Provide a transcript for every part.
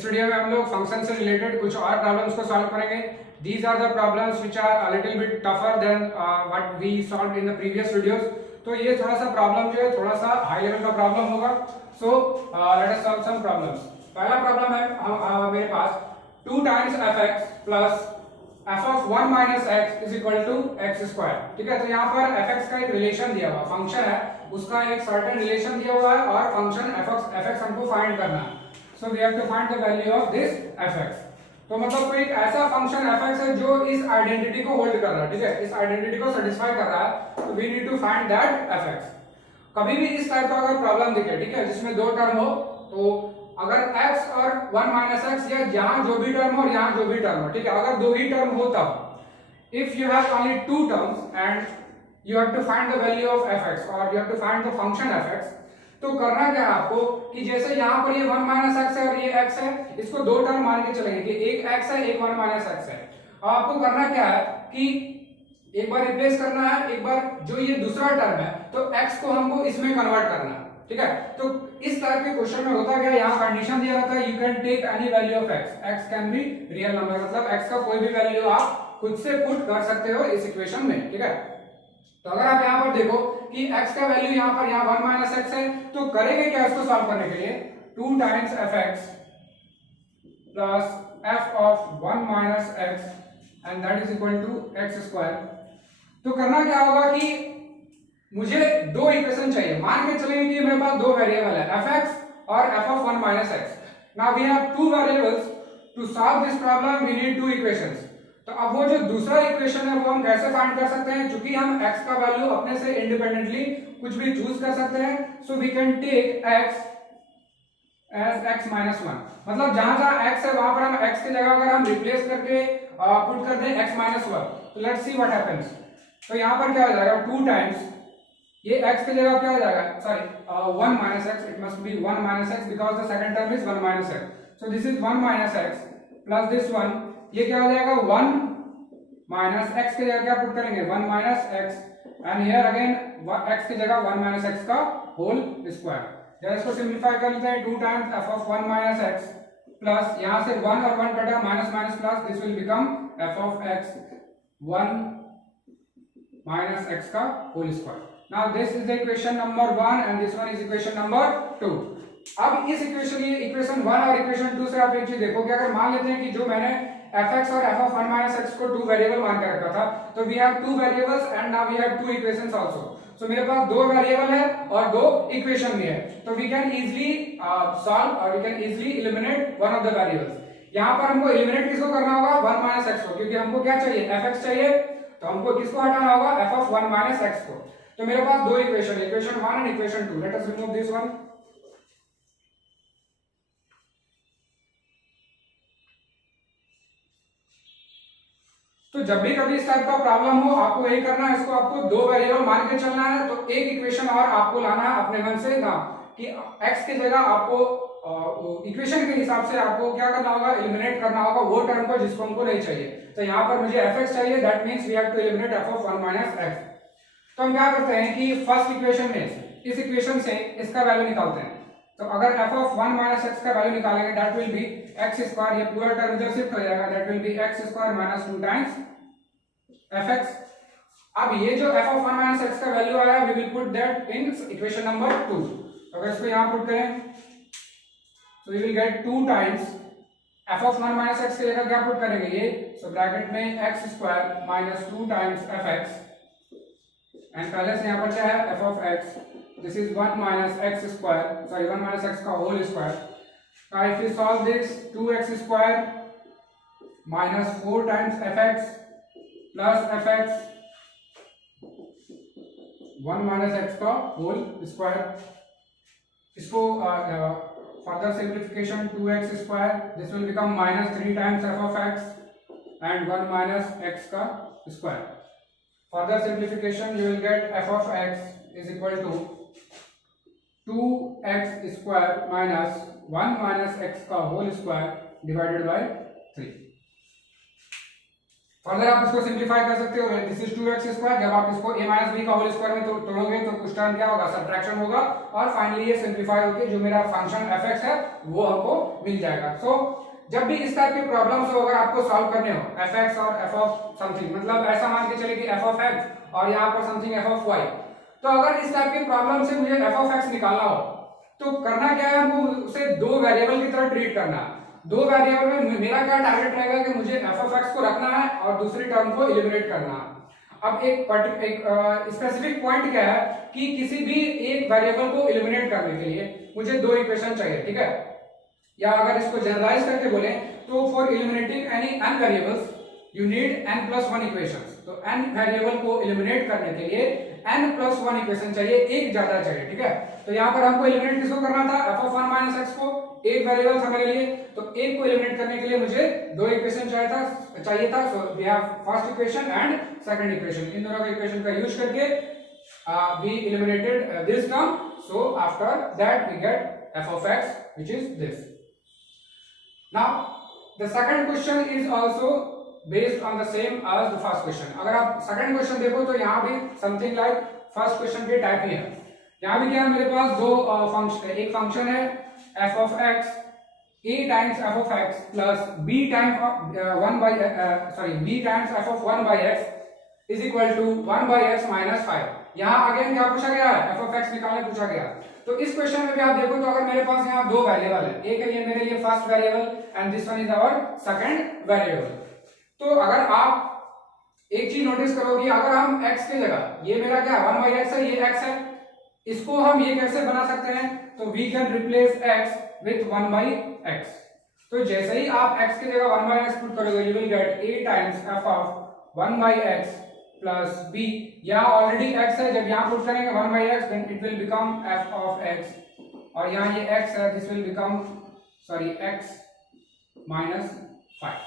इस वीडियो में हम लोग फंक्शन से रिलेटेड कुछ और प्रॉब्लम्स को सॉल्व करेंगे। These are the problems which are a little bit tougher than what we solved in the previous videos. तो ये थोड़ा सा प्रॉब्लम जो है थोड़ा सा हाई लेवल का प्रॉब्लम होगा। So let us solve some problems. पहला प्रॉब्लम है मेरे पास 2 times fx plus f of 1 minus x is equal to x square। ठीक है, तो यहाँ पर fx का एक रिलेशन दिया हुआ फंक्शन है, उसका एक सर्टेन रिलेशन दिया हुआ है और फंक्शन fx हमको फाइंड करना है। So we have to find the value of this fx। तो मतलब कोई एक ऐसा फंक्शन fx है जो इस आइडेंटिटी को होल्ड कर रहा है, ठीक है, इस आइडेंटिटी को सेटिस्फाई कर रहा है, तो we need to find that fx। कभी भी इस टाइप का अगर प्रॉब्लम दिखे, ठीक है, जिसमें दो टर्म हो, तो अगर x और 1 माइनस एक्स या यहाँ जो भी टर्म हो और यहाँ जो भी टर्म हो, ठीक है, अगर दो ही टर्म हो तब if you have only two terms and you have to find the value of fx और you have to find the function fx, तो करना क्या है आपको कि जैसे यहाँ पर ये 1 माइनस एक्स है और ये x है, इसको दो टर्म मान के चलेंगे कि एक x है एक 1 माइनस एक्स है। अब आपको करना क्या है कि एक बार रिप्लेस करना है, एक बार जो ये दूसरा टर्म है तो x को हमको इसमें कन्वर्ट करना है, ठीक है। तो इस टाइप के क्वेश्चन में होता क्या है, यहाँ कंडीशन दिया रहता है you can take any value of x can be real number, मतलब x का कोई भी वैल्यू आप खुद से पुट कर सकते हो इस इक्वेशन में, ठीक है। तो अगर आप यहाँ पर देखो कि x का वैल्यू यहाँ पर यहाँ 1 माइनस एक्स है, तो करेंगे क्या इसको सॉल्व करने के लिए 2 times fx plus f of 1 minus x and that is equal to x square. तो करना क्या होगा कि मुझे दो इक्वेशन चाहिए, मान के चलेंगे कि मेरे पास दो वेरिएबल है fx और f of 1 minus x। Now we have two variables to solve this problem we need two equations. तो अब वो जो दूसरा इक्वेशन है वो हम कैसे फाइंड कर सकते हैं, क्योंकि हम x का वैल्यू अपने से इंडिपेंडेंटली कुछ भी चूज कर सकते हैं। So we can take x as x minus 1, मतलब जहां जहां x है वहां पर हम x की जगह अगर हम रिप्लेस करके पुट कर दें x minus 1, तो लेट्स सी व्हाट हैपेंस। तो यहां पर क्या हो जाएगा 2 टाइम्स ये x की जगह क्या हो जाएगा, sorry 1 minus x, it must be 1 minus x because the second term is 1 minus x, so this is 1 minus x plus this one, ये क्या हो जाएगा 1 minus x की जगह क्या पुट करेंगे 1 minus x and here again x की जगह 1 minus x का होल स्क्वायर। जब इसको सिंपलीफाई कर लेते हैं 2 times f of 1 minus x plus यहाँ से 1 और 1 कटा minus minus plus, this will become f of x 1 minus x का whole square. Now this is the equation number 1 and this one is equation number 2। अब इस equation 1 और equation 2 से आप एक चीज देखो कि अगर मान लेते हैं कि जो मैंने fx और f of 1 minus x को 2 वेरिएबल मान के रखा था, तो we have 2 variables and now we have 2 equations also। So मेरे पास दो वेरिएबल है और दो इक्वेशन भी है, तो we can easily solve or we can easily eliminate one of the variables। यहाँ पर हमको एलिमिनेट किसको करना होगा 1 minus x को, क्योंकि हमको क्या चाहिए fx चाहिए, तो हमको किसको हटाना होगा f of 1 minus x को। तो मेरे पास दो equation, equation 1 and equation 2। Let us remove this one. तो जब भी कभी इस टाइप का प्रॉब्लम हो आपको यही करना है, इसको आपको दो वेरिएबल मान के चलना है। तो एक इक्वेशन और आपको लाना है अपने मन से ना कि x की जगह आपको इक्वेशन के हिसाब से आपको क्या करना होगा, एलिमिनेट करना होगा वो टर्म को जिसको हमको नहीं चाहिए। तो यहाँ पर मुझे fx चाहिए, that means we have to eliminate f of 1 minus x। तो हम क्या करते हैं कि फर्स्ट इक्वेशन में इस इक्वेशन से इसका वैल्यू निकालते हैं। तो अगर f of 1 minus x का वैल्यू निकालेंगे that will B x square, ये पूरा टर्म इधर शिफ्ट हो जाएगा, that will B x square minus 2 times fx। अब ये जो f of 1 minus x का वैल्यू आया we will put that in equation number 2। तो अगर इसको यहां पुट करें तो we will get 2 times f of 1 minus x की जगह क्या पुट करेंगे ये, सो ब्रैकेट में x square minus 2 times fx and पहले से यहाँ पर क्या है f of x, this is 1 minus x square, sorry 1 minus x का whole square। Now if we solve this 2x square minus 4 times fx plus fx 1 minus x का whole square, इसको further simplification 2x square, this will become minus 3 times f of x and 1 minus x का square। Further simplification you will get f of x is equal to 2x square minus 1 minus x का whole square divided by 3। Further आप इसको simplify कर सकते हो, this is 2x square, जब आप इसको a माइनस बी का होल स्क्वायर में तोड़ोगे तो कुछ टर्म क्या होगा, सबट्रैक्शन होगा, और फाइनली ये सिंप्लीफाई होकर जो मेरा फंक्शन fx है वो हमको मिल जाएगा। सो जब भी इस टाइप के प्रॉब्लम्स हो, अगर आपको सॉल्व करने हो fx और f ऑफ समथिंग, मतलब ऐसा मान के चले कि f ऑफ x और यहाँ पर समथिंग f ऑफ y, तो अगर इस टाइप के प्रॉब्लम से मुझे f ऑफ x निकालना हो तो करना क्या है, हमको उसे दो वेरिएबल की तरह ट्रीट करना है। दो वेरिएबल में मेरा क्या टारगेट रहेगा कि मुझे f ऑफ x को रखना है और दूसरी टर्म को एलिमिनेट करना है। अब एक स्पेसिफिक पॉइंट क्या है कि किसी भी एक वेरिएबल को एलिमिनेट करने के लिए मुझे दो इक्वेशन चाहिए, ठीक है, या अगर इसको जनरलाइज करके बोले तो for eliminating any n variables you need n plus 1 equations. तो n वेरिएबल को एलिमिनेट करने के लिए n प्लस 1 इक्वेशन चाहिए, एक ज्यादा चाहिए, ठीक है। तो यहाँ पर हमको एलिमिनेट किसको करना था, f ऑफ 1 माइनस x को, एक वेरिएबल था मेरे लिए, तो एक को एलिमिनेट करने के लिए मुझे दो इक्वेशन चाहिए था। So we have first equation and second equation, इन दोनों के इक्वेशन का यूज करके we eliminated this term, so after that we get f of x, which is this. Now the second question is also based on the same as the first question. अगर आप second question देखो तो यहाँ भी something like first question के type ही है। यहाँ भी क्या है, मेरे पास दो फंक्शन, एक फंक्शन है f of x, a times f of x plus b times b times f of 1 by x is equal to 1 by x minus 5। यहाँ अगेन क्या पूछा गया है, f of x निकालने पूछा गया। तो इस क्वेश्चन में भी आप देखो तो अगर मेरे पास यहाँ दो वेरिएबल है, एक है ये मेरे लिए first variable and this one is our second variable. तो अगर आप एक चीज नोटिस करो कि अगर हम x के जगह, ये मेरा क्या 1 by x है, ये x है, इसको हम ये कैसे बना सकते हैं, तो we can replace x with 1 by x। तो जैसे ही आप x की जगह 1 by x पुट करोगे you will get a times f of 1 by x plus b। यहाँ ऑलरेडी x है, जब यहाँ पुट करेंगे 1 by x then it will become f of x, और यहाँ ये x है, this will become x minus 5,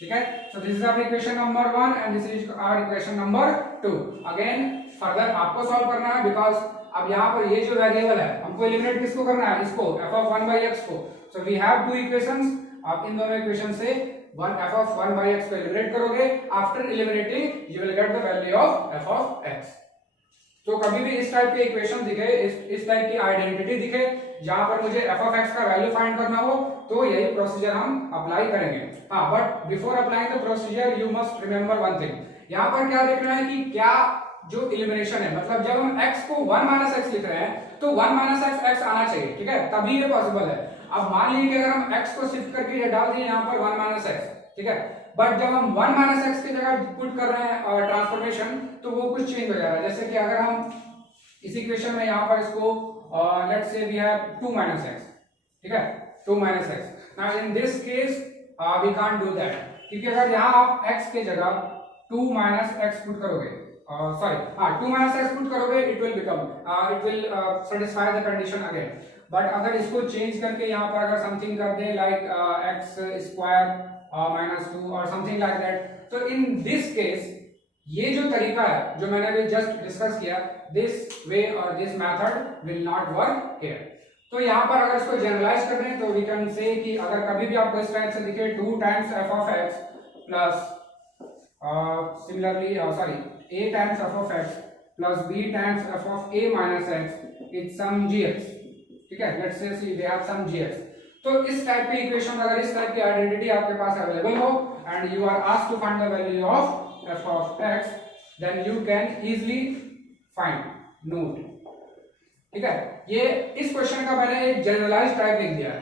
ठीक है। So this is our equation number 1 and this is our equation number 2। Again further आपको सॉल्व करना है, बिकॉज अब यहाँ पर ये जो वेरिएबल है हमको एलिमिनेट किसको करना है, इसको f ऑफ 1 by x को। So we have two equations, आप इन दोनों इक्वेशन से f ऑफ 1 by x को एलिमिनेट करोगे, after eliminating you will get the value of f of x। तो कभी भी इस टाइप के इक्वेशन दिखे, इस टाइप की आइडेंटिटी दिखे जहां पर मुझे f ऑफ x का वैल्यू फाइंड करना हो, तो यही प्रोसीजर हम अप्लाई करेंगे। हाँ, but before applying the procedure you must remember one thing. यहाँ पर क्या देखना है कि क्या जो एलिमिनेशन है, मतलब जब हम x को 1 माइनस x लिख रहे हैं तो 1 माइनस x आना चाहिए, ठीक है, तभी ये पॉसिबल है। अब मान लीजिए कि अगर हम x को शिफ्ट करके डाल दिए यहाँ पर 1 माइनस x, ठीक है, बट जब हम 1 माइनस x की जगह पुट कर रहे हैं ट्रांसफॉर्मेशन, तो वो कुछ चेंज हो जा रहा है। जैसे कि अगर हम इस इक्वेशन में यहाँ पर इसको let's say we have 2 minus x, ठीक है, 2 minus x। Now in this case we can't do that, क्योंकि अगर यहाँ आप x के जगह 2 माइनस x पुट करोगे, 2 माइनस x पुट करोगे, it will satisfy the condition again. But अगर इसको चेंज करके यहाँ पर अगर समथिंग कर they like x square minus 2 और समथिंग लाइक दैट, तो इन दिस केस ये जो तरीका है जो मैंने अभी जस्ट डिस्कस किया, दिस वे और this method will not work here. तो यहाँ पर अगर इसको जनरलाइज कर रहे हैं तो वी कैन से कि अगर कभी भी आपको इस टाइप से दिखे 2 times f of x plus similarly a times f of x plus b times f of a minus x is some gx, ठीक है, let's say C they have some gx। तो इस टाइप की equation, अगर इस type की identity आपके पास अवेलेबल हो and you are asked to find the value of f of x, then you can easily find note, ठीक है। ये इस क्वेश्चन का मैंने एक जनरलाइज्ड टाइप लिख दिया है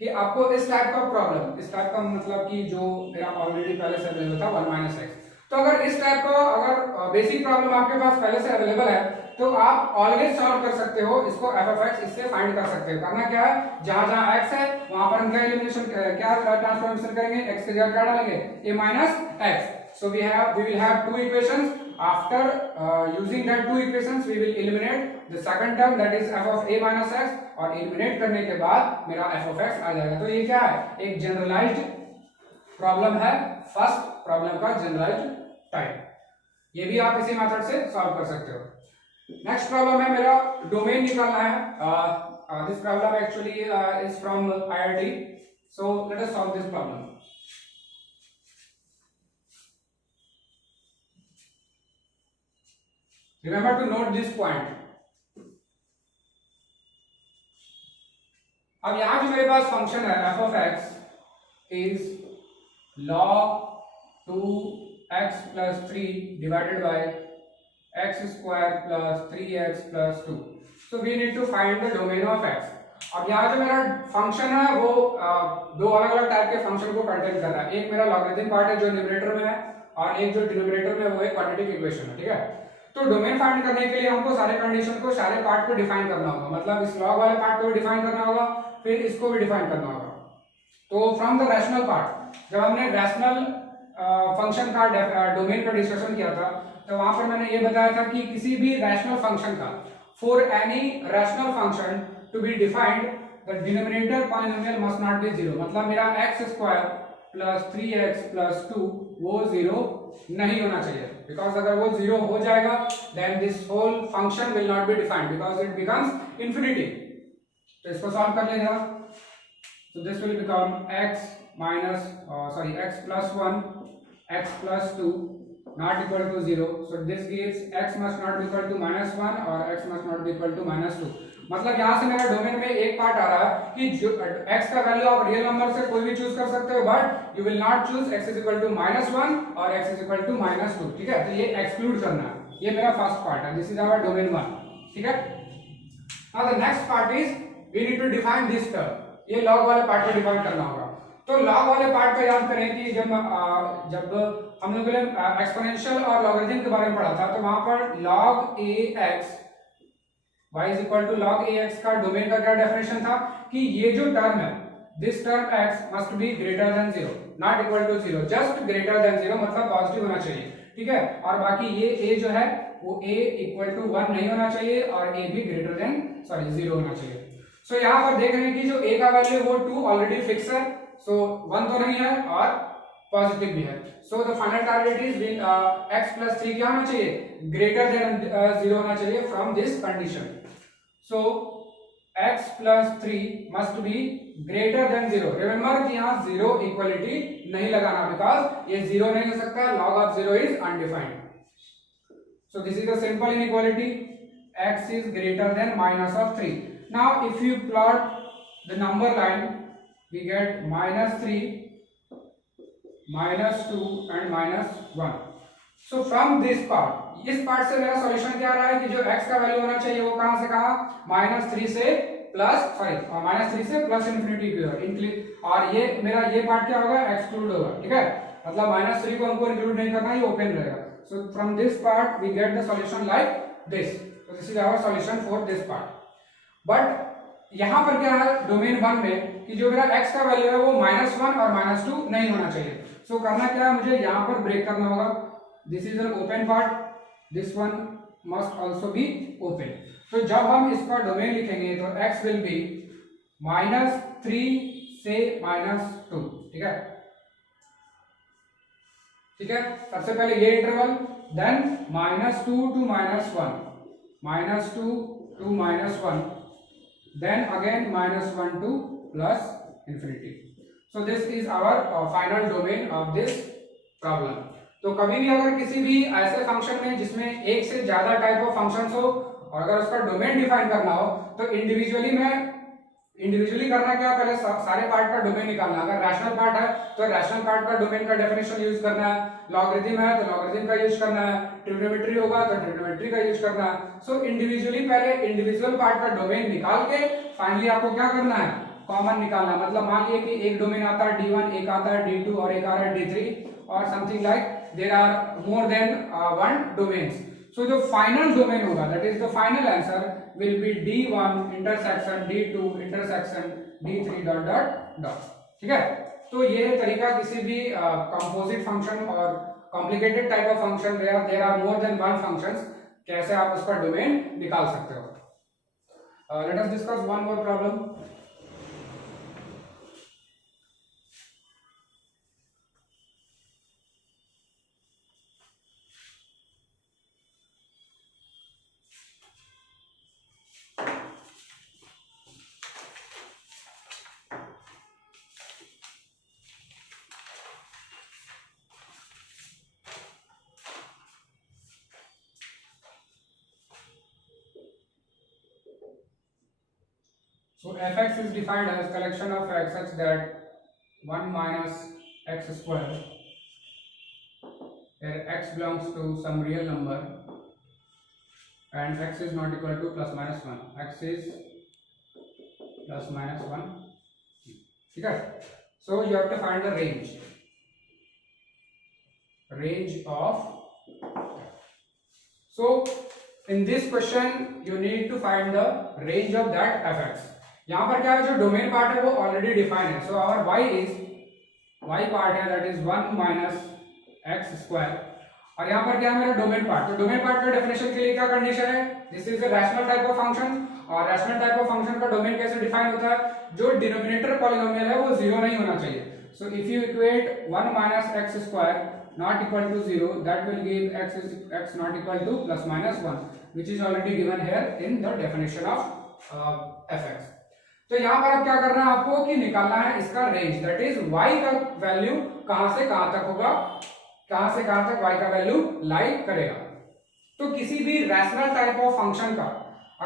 कि आपको इस टाइप का प्रॉब्लम, इस टाइप का मतलब कि जो मेरा ऑलरेडी पहले से अवेलेबल था 1 माइनस x, तो अगर इस टाइप का अगर बेसिक प्रॉब्लम आपके पास पहले से अवेलेबल है तो आप ऑलवेज सॉल्व कर सकते हो इसको, f ऑफ x इससे फाइंड कर सकते हो। करना क्या है, जहां जहां x है वहां पर हम क्या एलिमिनेशन, क्या ट्रांसफॉर्मेशन करेंगे, x की जगह क्या डालेंगे, a minus x। So we will have two equations. After using that two equations, we will eliminate the second term, that is f of a minus x, और eliminate करने के बाद मेरा f of x आ जाएगा। तो ये क्या है, एक जनरलाइज्ड प्रॉब्लम है, फर्स्ट प्रॉब्लम का जनरलाइज्ड टाइप। ये भी आप इसी मेथड से सॉल्व कर सकते हो। नेक्स्ट प्रॉब्लम है मेरा डोमेन निकालना है। This problem actually is from IIT, so let us solve this problem। Remember to note this point. अब यहां जो मेरे पास फंक्शन है f of x is log 2x plus 3 divided by x square plus 3x plus 2. So we need to find the domain of x. अब यहाँ जो मेरा फंक्शन है वो दो अलग अलग टाइप के फंक्शन को कंटेन कर रहा है। एक मेरा लॉगरिथम पार्ट है जो न्यूमरेटर में है और एक जो डिनोमिनेटर में वो एक क्वाड्रेटिक इक्वेशन है, ठीक है। तो डोमेन फाइंड करने के लिए हमको सारे कंडीशन को, सारे पार्ट को डिफाइन करना होगा, मतलब इस लॉग वाले पार्ट को भी डिफाइन करना होगा, फिर इसको भी डिफाइन करना होगा। तो फ्रॉम द रैशनल पार्ट, जब हमने रैशनल फंक्शन का डोमेन का डिस्कशन किया था तो वहां पर मैंने ये बताया था कि किसी भी रैशनल फंक्शन का, for any rational function to be defined the denominator polynomial must not be zero, मतलब मेरा x square plus 3x plus 2 वो जीरो नहीं होना चाहिए, बिकॉज अगर वो जीरो हो जाएगा then this whole function will not be defined because it becomes infinity. तो इसको सॉल्व कर लेगा, so this will become x minus x plus 1 x plus 2 not equal to 0, so this gives x must not be equal to -1 और x must not be equal to -2। मतलब यहाँ से मेरा domain में एक पार्ट आ रहा है कि जो x का वैल्यू आप रियल नंबर से कोई भी चूज कर सकते हो, but you will not choose x is equal to -1 और x is equal to -2, ठीक है। तो ये एक्सक्लूड करना है, ये मेरा फर्स्ट पार्ट है, दिस इज आवर डोमेन 1, ठीक है। Now the next part is we need to define this term, ये लॉग वाले पार्ट को डिफाइन करना होगा। तो लॉग वाले पार्ट को याद करें कि जब हम लोगों ने एक्सपोनेंशियल और लॉगरिथम के बारे में पढ़ा था तो वहां पर log ax y is equal to log ax का डोमेन का क्या डेफिनेशन था कि ये जो टर्म है this term x must be greater than 0 not equal to 0, just greater than 0 मतलब पॉजिटिव होना चाहिए, ठीक है। और बाकी ये a जो है वो a इक्वल टू 1 नहीं होना चाहिए और a भी ग्रेटर देन 0 होना चाहिए। सो यहाँ पर देख रहे हैं कि जो a का वैल्यू वो 2 ऑलरेडी फिक्स है, सो 1 तो नहीं है और पॉजिटिव भी है। So the final target is x plus 3 क्या होना चाहिए, ग्रेटर देन 0 होना चाहिए from this condition. So x plus 3 must be greater than 0। Remember कि यहाँ 0 इक्वलिटी नहीं लगाना बिकॉज ये 0 नहीं हो सकता, log of 0 is undefined. So this is a simple inequality, x is greater than minus of 3. Now if you plot the number line we get -3, -2 and -1. So from this part, इस part से मेरा solution क्या आ रहा है कि जो x का value होना चाहिए वो कहां से कहां, -3 से -3 से प्लस इंफिनिटी की ओर, और ये मेरा ये पार्ट क्या होगा, एक्सक्लूड होगा, ठीक है। मतलब -3 को हमको इंक्लूड नहीं करना, ये ओपन रहेगा। So from this part we get the solution like this. So this is our solution for this part. But यहां पर क्या है डोमेन 1 में कि जो मेरा x का वैल्यू है वो -1 और -2 नहीं होना चाहिए। सो करना क्या है, मुझे यहां पर ब्रेक करना होगा, this is an open part, this one must also be open. तो जब हम इसका डोमेन लिखेंगे तो x विल बी -3 से -2, ठीक है, ठीक है। सबसे पहले ये interval, then -2 to -1, -2 to -1, then again -1 to plus infinity. So this is our final domain of this problem. तो कभी भी अगर किसी भी ऐसे फंक्शन में जिसमें एक से ज्यादा टाइप ऑफ फंक्शंस हो और अगर उसका डोमेन डिफाइन करना हो तो इंडिविजुअली करना क्या, पहले सारे पार्ट का डोमेन निकालना। अगर रैशनल पार्ट है तो रैशनल पार्ट का डोमेन का डेफिनेशन यूज करना है, लॉगरिथम है तो लॉगरिथम का यूज करना है, ट्रिग्नोमेट्री होगा तो ट्रिग्नोमेट्री का यूज करना है। सो इंडिविजुअली पहले इंडिविजुअल पार्ट का डोमेन निकाल के फाइनली आपको क्या करना है, कॉमन निकालना। मतलब मान लीजिए कि एक डोमेन आता है D1, एक आता है D2 और एक आ रहा है D3 और something like there are more than 1 domains. So जो फाइनल डोमेन होगा that is the final answer will be D1 intersection D2 intersection D3 dot dot dot, ठीक है। तो ये है तरीका किसी भी कंपोजिट फंक्शन और complicated type of function there are more than 1 functions, कैसे आप उसका डोमेन निकाल सकते हो। Let us discuss one more problem. fx is defined as collection of x such that 1 minus x square where x belongs to some real number and x is not equal to plus minus 1, x is plus minus 1. ठीक है, so you have to find the range of, so in this question you need to find the range of that fx. यहाँ पर क्या है, जो domain part है वो already define है, सो आवर y पार्ट है that is 1 minus x square, और यहाँ पर क्या है मेरा डोमेन पार्ट. तो डोमेन पार्ट का डेफिनेशन के लिए क्या कंडीशन है, this is a rational type of function, और रैशनल टाइप ऑफ फंक्शन का डोमेन कैसे डिफाइन होता है, जो डिनोमिनेटर पॉलिनोमियल है वो जीरो नहीं होना चाहिए. So if you equate 1 minus x square not equal to 0, that will give x not equal to plus minus 1, which is already given here in the definition of fx. तो यहाँ पर अब क्या करना है आपको कि निकालना है इसका रेंज, दैट इज y का वैल्यू कहां से कहां तक होगा, कहां से कहां तक y का वैल्यू लाई करेगा. तो किसी भी रैशनल टाइप ऑफ फंक्शन का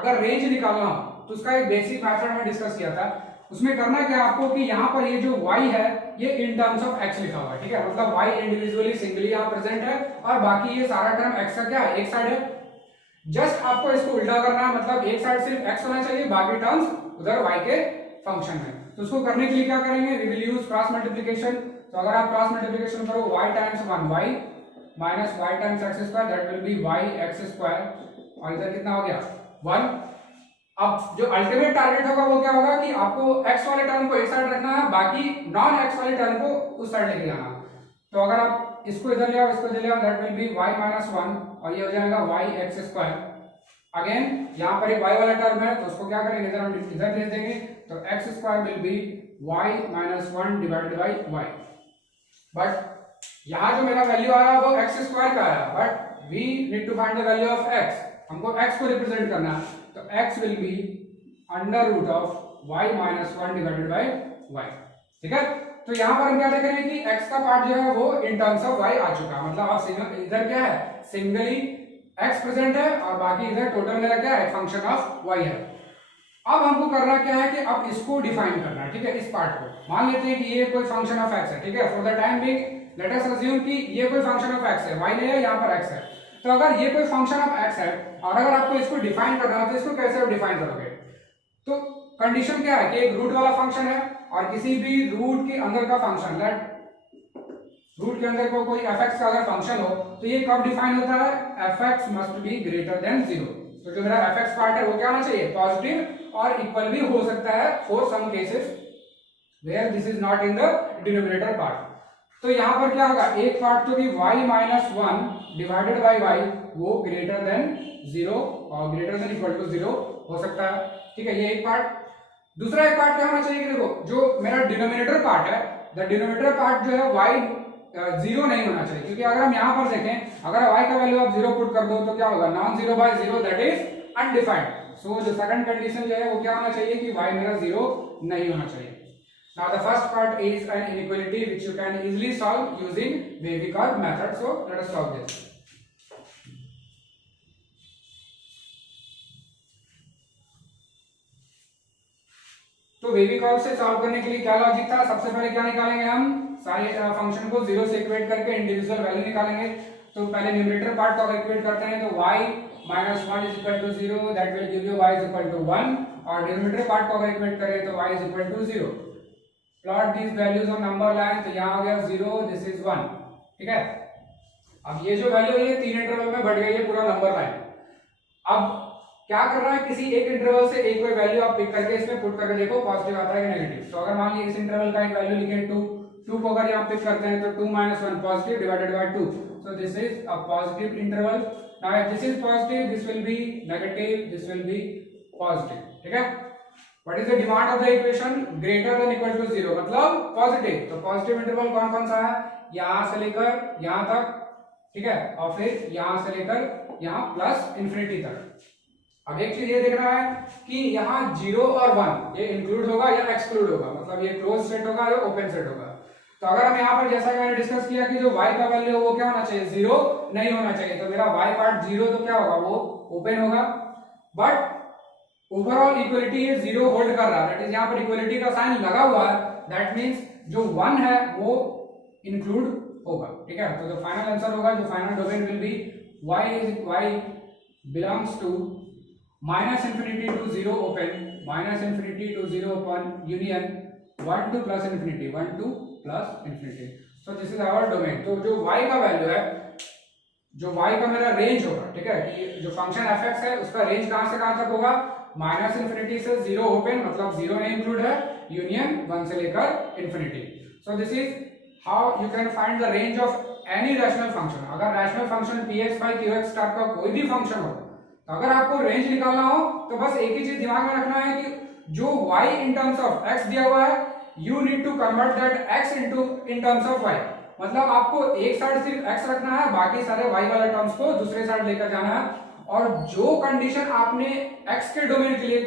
अगर रेंज निकालना हो तो उसका एक बेसिक मेथड में डिस्कस किया था. उसमें करना क्या आपको कि यहाँ पर ये जो y है ये इन टर्म्स ऑफ x लिखा हुआ है, ठीक है, मतलब y इंडिविजुअली सिंगली यहाँ प्रेजेंट है और बाकी ये सारा टर्म x का क्या है, एक साइड है. जस्ट आपको इसको उल्टा करना है, मतलब एक साइड सिर्फ x होना चाहिए, बाकी टर्म्स उधर y के फंक्शन में. तो उसको करने के लिए क्या करेंगे, we will use cross multiplication. तो अगर आप क्रॉस मल्टीप्लिकेशन करो y times 1y minus y times x square, that will be y x square, और इधर कितना हो गया 1. अब जो अल्टीमेट टारगेट होगा वो क्या होगा कि आपको x वाले टर्म को एक साइड रखना है, बाकी नॉन x वाले टर्म को उस साइड लेके जाना. तो अगर आप इसको इधर ले आओ, इसको इधर ले आओ, that will be y minus 1, और ये हो जाएगा y x स्क्वायर. अगेन यहाँ पर एक y वाला टर्म है तो उसको क्या करेंगे, इधर हम इधर भेज देंगे, तो x square will be y minus 1 divided by y. But यहाँ जो मेरा वैल्यू आया वो x स्क्वायर का आया, but we need to find the value of x. हमको x को रिप्रेजेंट करना है, तो x will be under root of y minus 1 divided by y. ठीक है, तो यहाँ पर हम क्या देख रहे हैं कि x का पार्ट जो है वो इन टर्म्स ऑफ y आ चुका है, मतलब आप इधर क्या है सिंगली x प्रेजेंट है और बाकी इधर टोटल मेरा क्या है फंक्शन ऑफ y है. अब हमको करना क्या है कि अब इसको डिफाइन करना है, ठीक है, इस पार्ट को मान लेते हैं कि ये कोई फंक्शन ऑफ x है, ठीक है, for the time being let us assume कि ये कोई फंक्शन ऑफ x है, y नहीं है, यहाँ पर x है. तो अगर ये कोई फंक्शन ऑफ x है और अगर आपको इसको डिफाइन करना है तो इसको कैसे आप डिफाइन करोगे. तो कंडीशन क्या है कि एक रूट वाला फंक्शन है और किसी भी रूट के अंदर का फंक्शन, लेट रूट के अंदर को कोई fx का अगर फंक्शन हो तो ये कब डिफाइन होता है, fx must be greater than 0. तो जो मेरा fx पार्ट है वो क्या होना चाहिए, पॉजिटिव और इक्वल भी हो सकता है for some cases where this is not in the denominator part. तो यहाँ पर क्या होगा, एक पार्ट तो कि y minus 1 divided by y वो ग्रेटर देन 0 और ग्रेटर देन इक्वल टू 0 हो सकता है. ठीक है, ये एक पार्ट. दूसरा एक पार्ट क्या होना चाहिए कि देखो जो मेरा डिनोमिनेटर पार्ट है, द डिनोमिनेटर पार्ट जो है y 0 नहीं होना चाहिए, क्योंकि अगर हम यहाँ पर देखें अगर y का वैल्यू आप 0 पुट कर दो तो क्या होगा, non 0 by 0 that is undefined. So जो सेकंड कंडीशन जो है वो क्या होना चाहिए कि y मेरा 0 नहीं होना चाहिए. Now the first part is an inequality which you can easily solve using Wavy-Curve method. So let us solve this. तो Wavy-Curve से सॉल्व करने के लिए क्या लॉजिक था, सबसे पहले क्या निकालेंगे हम, सारे फंक्शन को 0 से इक्वेट करके इंडिविजुअल वैल्यू निकालेंगे. तो पहले न्यूमरेटर पार्ट को अगर इक्वेट करते हैं तो y minus 1 is equal to 0, that will give you y is equal to 1, और डिनोमिनेटर पार्ट को अगर इक्वेट करें तो y is equal to 0. Plot these values on number line, तो यहाँ हो गया 0, दिस इज 1. ठीक है, अब ये जो वैल्यू है ये 3 इंटरवल में बढ़ गई है पूरा नंबर लाइन. अब क्या करना है, किसी एक इंटरवल से एक कोई वैल्यू आप पिक करके इसमें पुट करके देखो पॉजिटिव आता है कि नेगेटिव. तो अगर मान लीजिए इस इंटरवल का एक वैल्यू लिखे 2 को अगर यहाँ पिक करते हैं तो 2 minus 1 positive divided by 2. So this is a positive interval. Now if this is positive this will be negative, this will be positive. ठीक है, What is the demand of the equation? Greater than equal to 0, मतलब positive. तो positive interval कौन कौन सा है, यहां से लेकर यहां तक, ठीक है, और फिर यहां से लेकर यहां प्लस इंफिनिटी तक. अब एक चीज ये देखना है कि यहाँ 0 और 1 ये इंक्लूड होगा या एक्सक्लूड होगा, मतलब ये क्लोज सेट होगा या ओपन सेट होगा. तो अगर हम यहाँ पर जैसा कि मैंने डिस्कस किया कि जो y का वैल्यू वो क्या होना चाहिए, 0 नहीं होना चाहिए. तो मेरा y पार्ट 0 तो क्या होगा, वो ओपन होगा. बट ओवरऑल इक्वलिटी ये जीरो होल्ड कर रहा है, दैट इज यहाँ पर इक्वलिटी का साइन लगा हुआ है, दैट मीन्स जो 1 है वो इंक्लूड होगा, ठीक है। तो जो फाइनल आंसर होगा, जो final domain will be y belongs to minus infinity to zero open, minus infinity to zero open, union 1 to plus infinity, 1 to plus infinity. So this is our domain. तो जो y का value है, जो y का मेरा range होगा, ठीक है, कि जो फंक्शन fx है उसका रेंज कहां से कहां तक होगा, माइनस इंफिनिटी से जीरो ओपन, मतलब जीरो में इंक्लूड है, यूनियन 1 से लेकर infinity. So this is how you can find the range of any rational function. अगर rational function px by qx type का कोई भी फंक्शन हो, तो अगर आपको रेंज निकालना हो तो बस एक ही चीज दिमाग में रखना है कि जो y in terms of x दिया हुआ है, you need to convert that x into in terms of y। मतलब आपको एक साइड सिर्फ x रखना है, बाकी सारे y वाले टर्म्स को दूसरे साइड लेकर जाना है, और जो कंडीशन आपने x के डोमेन के लिए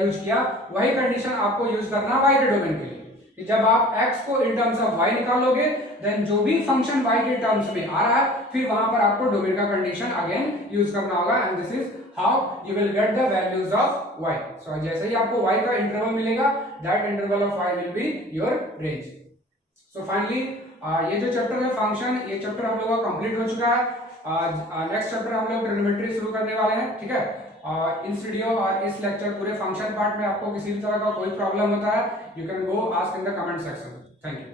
यूज किया वही कंडीशन आपको यूज करना है y के डोमेन के लिए। कि जब आप x को इन टर्म्स ऑफ y निकालोगे, देन जो भी फंक्शन y के टर्म्स में आ रहा है, फिर वहां पर आपको डोमेन का कंडीशन अगेन यूज करना होगा, and this is how you will get the values of y। सो जैसे ही आपको y का इंटरवल मिलेगा, that interval of y will be your range. So finally ये जो चैप्टर है फंक्शन, ये चैप्टर हम लोग का कंप्लीट हो चुका है। नेक्स्ट चैप्टर हम लोग ट्रिग्नोमेट्री शुरू करने वाले हैं, ठीक है। इस वीडियो और इस लेक्चर पूरे फंक्शन पार्ट में आपको किसी भी तरह का कोई प्रॉब्लम होता है, you can go ask in the comment section. Thank you.